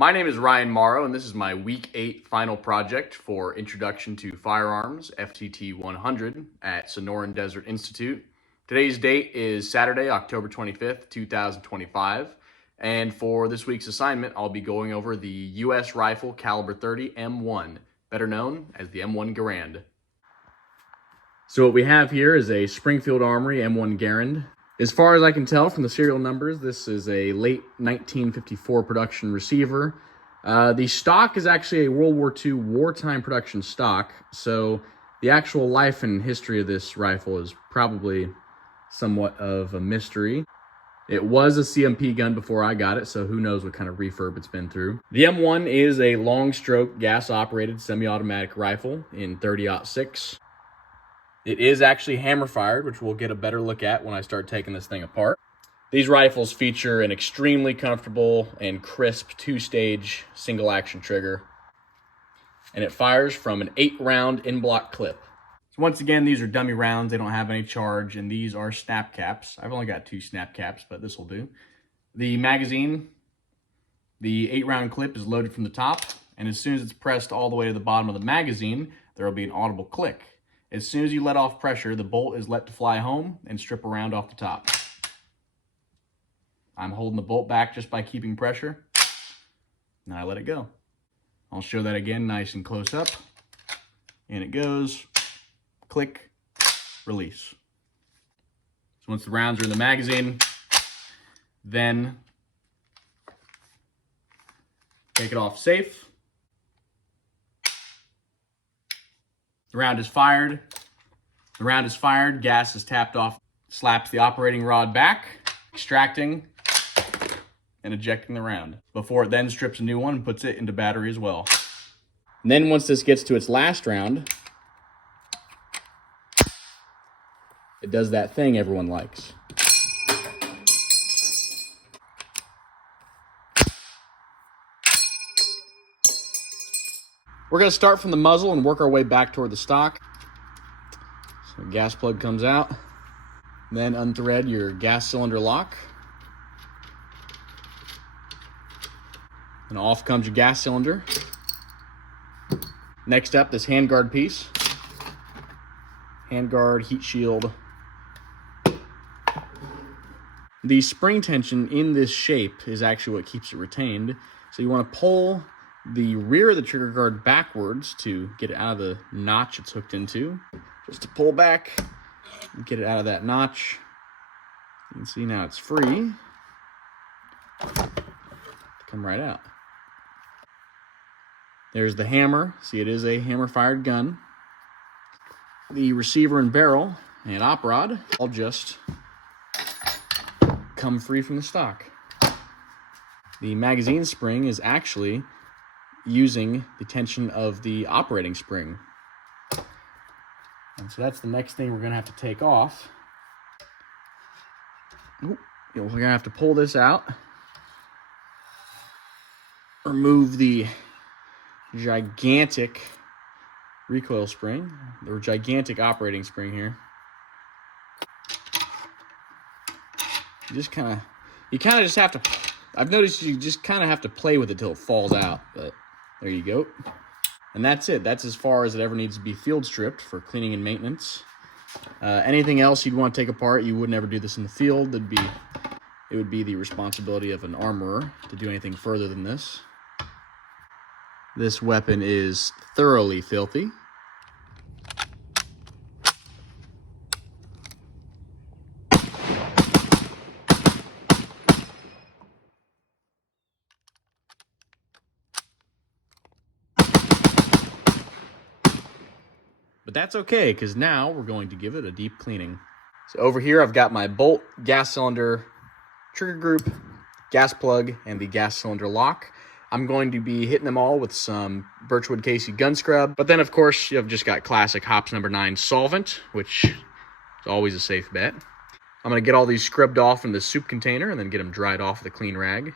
My name is Ryan Morrow, and this is my Week 8 final project for Introduction to Firearms, FTT 100, at Sonoran Desert Institute. Today's date is Saturday, October 25th, 2025, and for this week's assignment, I'll be going over the U.S. rifle caliber 30 M1, better known as the M1 Garand. So what we have here is a Springfield Armory M1 Garand. As far as I can tell from the serial numbers, this is a late 1954 production receiver. The stock is actually a World War II wartime production stock, so the actual life and history of this rifle is probably somewhat of a mystery. It was a CMP gun before I got it, so who knows what kind of refurb it's been through. The M1 is a long-stroke, gas-operated semi-automatic rifle in 30-06. It is actually hammer-fired, which we'll get a better look at when I start taking this thing apart. These rifles feature an extremely comfortable and crisp two-stage single-action trigger, and it fires from an 8-round in-block clip. So once again, these are dummy rounds. They don't have any charge, and these are snap caps. I've only got 2 snap caps, but this will do. The magazine, the 8-round clip is loaded from the top, and as soon as it's pressed all the way to the bottom of the magazine, there will be an audible click. As soon as you let off pressure, the bolt is let to fly home and strip around off the top. I'm holding the bolt back just by keeping pressure. Now I let it go. I'll show that again nice and close up. And it goes, click, release. So once the rounds are in the magazine, then take it off safe. The round is fired. The round is fired, gas is tapped off, slaps the operating rod back, extracting and ejecting the round, before it then strips a new one and puts it into battery as well. And then once this gets to its last round, it does that thing everyone likes. We're going to start from the muzzle and work our way back toward the stock. So the gas plug comes out. Then unthread your gas cylinder lock. And off comes your gas cylinder. Next up, this handguard piece. Handguard, heat shield. The spring tension in this shape is actually what keeps it retained. So you want to pull the rear of the trigger guard backwards to get it out of the notch it's hooked into. Just to pull back and get it out of that notch. You can see now it's free. Come right out. There's the hammer. See, it is a hammer-fired gun. The receiver and barrel and op rod all just come free from the stock. The magazine spring is actually using the tension of the operating spring. And so that's the next thing we're going to have to take off. We're going to have to pull this out. Remove the gigantic recoil spring, or gigantic operating spring here. You kind of just have to, I've noticed you just kind of have to play with it till it falls out, but there you go. And that's it. That's as far as it ever needs to be field stripped for cleaning and maintenance. Anything else you'd want to take apart, you would never do this in the field. It would be the responsibility of an armorer to do anything further than this. This weapon is thoroughly filthy. But that's okay, because now we're going to give it a deep cleaning. So over here, I've got my bolt, gas cylinder, trigger group, gas plug, and the gas cylinder lock. I'm going to be hitting them all with some Birchwood Casey gun scrub. But then, of course, you've just got classic Hops No. 9 solvent, which is always a safe bet. I'm going to get all these scrubbed off in the soup container and then get them dried off with a clean rag.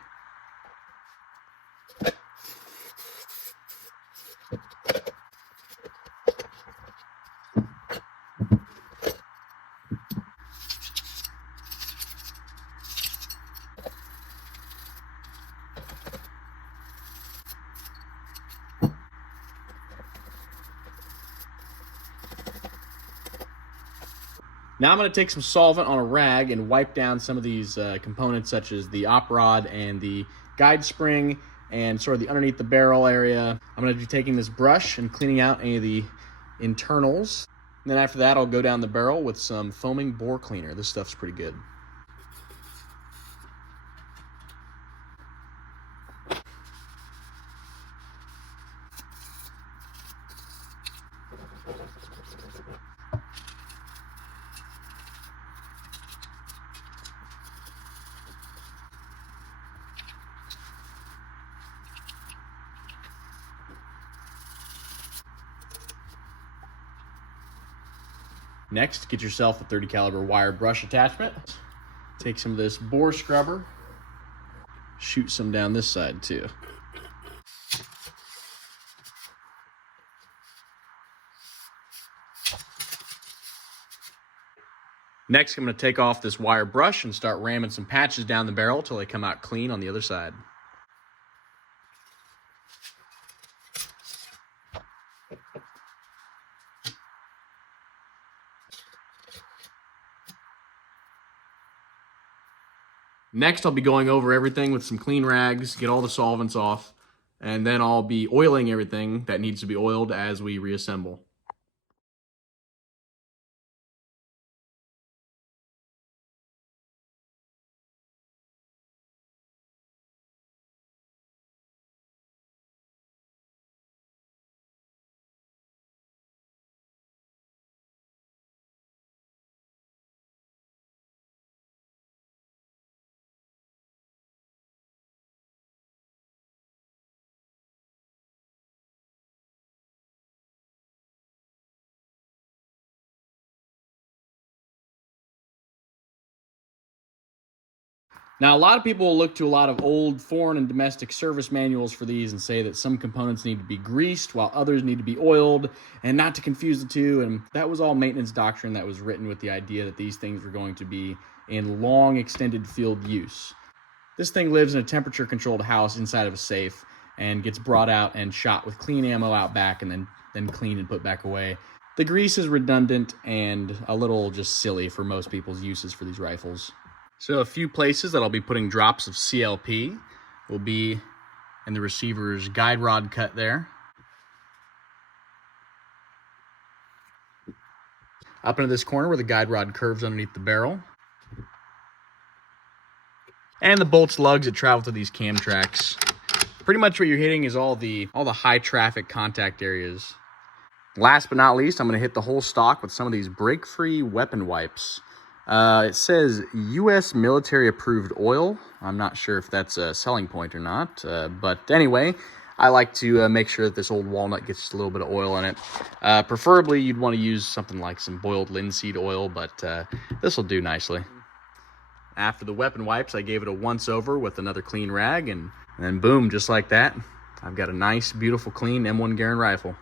Now I'm going to take some solvent on a rag and wipe down some of these components, such as the op rod and the guide spring and sort of the underneath the barrel area. I'm going to be taking this brush and cleaning out any of the internals. And then after that, I'll go down the barrel with some foaming bore cleaner. This stuff's pretty good. Next, get yourself a 30 caliber wire brush attachment. Take some of this bore scrubber, shoot some down this side too. Next, I'm going to take off this wire brush and start ramming some patches down the barrel till they come out clean on the other side. Next, I'll be going over everything with some clean rags, get all the solvents off, and then I'll be oiling everything that needs to be oiled as we reassemble. Now, a lot of people will look to a lot of old foreign and domestic service manuals for these and say that some components need to be greased while others need to be oiled, and not to confuse the two. And that was all maintenance doctrine that was written with the idea that these things were going to be in long extended field use. This thing lives in a temperature controlled house inside of a safe and gets brought out and shot with clean ammo out back and then cleaned and put back away. The grease is redundant and a little just silly for most people's uses for these rifles. So a few places that I'll be putting drops of CLP will be in the receiver's guide rod cut there. Up into this corner where the guide rod curves underneath the barrel. And the bolts lugs that travel to these cam tracks. Pretty much what you're hitting is all the high traffic contact areas. Last but not least, I'm going to hit the whole stock with some of these break-free weapon wipes. It says U.S. military approved oil. I'm not sure if that's a selling point or not, but anyway, I like to make sure that this old walnut gets just a little bit of oil in it. Preferably, you'd want to use something like some boiled linseed oil, but this will do nicely. After the weapon wipes, I gave it a once-over with another clean rag, and then boom, just like that, I've got a nice, beautiful, clean M1 Garand rifle.